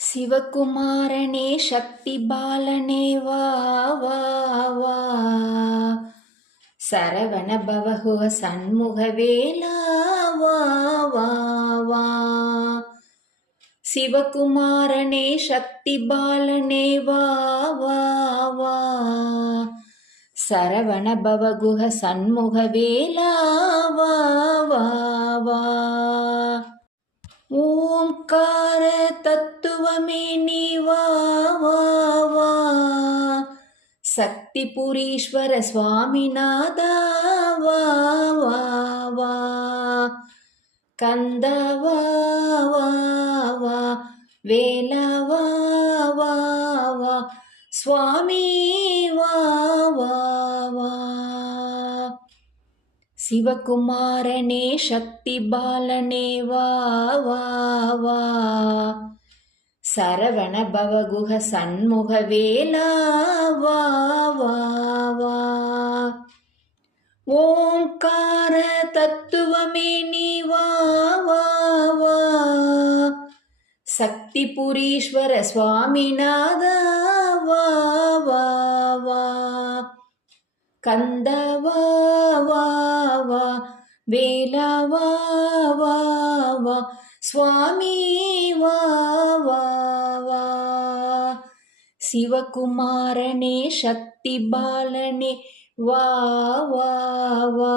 சிவகுமாரனே சக்தி பாலனே வா வா வா, சரவண பவகுக சண்முக வேலா வா வா வா. சிவகுமாரனே சக்தி பாலனே வா வா வா, சரவண பவகுக சண்முக வேலா வா வா வா. ஓம்கார தத்துவமே நீ வா வா வா, சக்தி புரீஸ்வர சுவாமிநாதா வா வா வா. கந்தா வா வா வா, வேலா வா வா வா, சுவாமி வா வா வா. சிவகுமாரனே சக்தி பாலனே வா வா வா, சரவண பவகுக சண்முக வேலா வா வா வா. ஓம்கார தத்துவமே நீ வா வா வா, சக்தி புரீஸ்வர சுவாமிநாதா வா வா வா. கந்தா வா வா வா, வேலா வா வா வா, சுவாமி வா வா வா. சிவகுமாரனே சக்தி பாலனே வா வா வா.